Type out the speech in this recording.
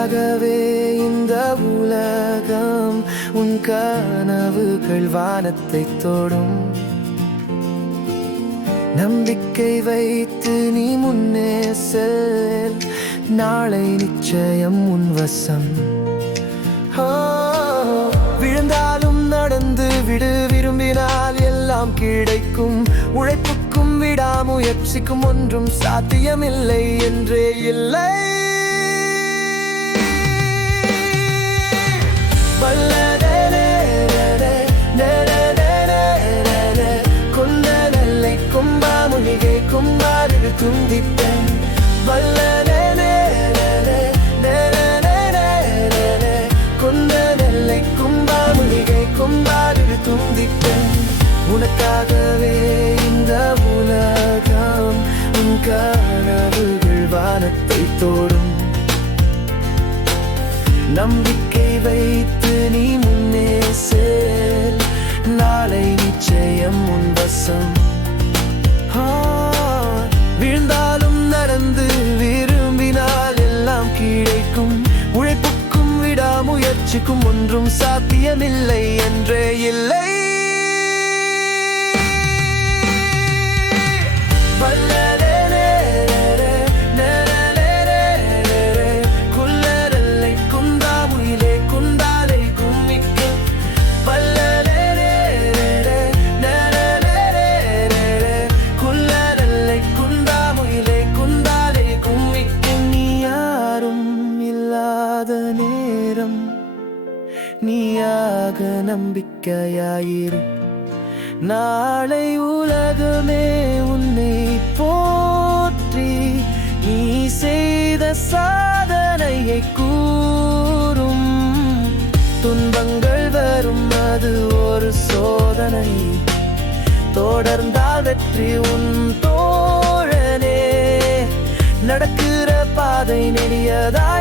உனக்காகவே இந்த உலகம், உன் கனவுகள் வானத்தை தொடும். நம்பிக்கை வைத்து நீ முன்னே செல், நாளை நிச்சயம் உன் வசம். விழுந்தாலும் நடந்து விடு, விரும்பினால் எல்லாம் கிடைக்கும். உழைப்புக்கும் விடாமுயற்சிக்கும் ஒன்றும் சாத்தியமில்லை என்றே இல்லை. கும்பாமுனிகை கும்பாரிடு துந்திப்பேன் குந்தனெல்லை கும்பாமுனிகை கும்பாரிடு துந்திப்பேன். உனக்காகவே இந்த உலகம், உன் கனவுகள் வானத்தை தோடும். நம்பிக்கை வைத்து நீ முன்னே செல், நாளை நிச்சயம் உன் வசம். விழுந்தாலும் நடந்து விரும்பினால் எல்லாம் கிடைக்கும். உழைப்புக்கும் விடாமுயற்சிக்கும் ஒன்றும் சாத்தியமில்லை என்றே இல்லை. நேரம் நீயாக நம்பிக்கையாயிரு. நாளை உலகமே உன்னை போற்றி நீ செய்த சாதனையை கூறும். துன்பங்கள் வரும், அது ஒரு சோதனை. தொடர்ந்தால் வெற்றி உன் தோழனே. நடக்கிற பாதை நெடியதாய்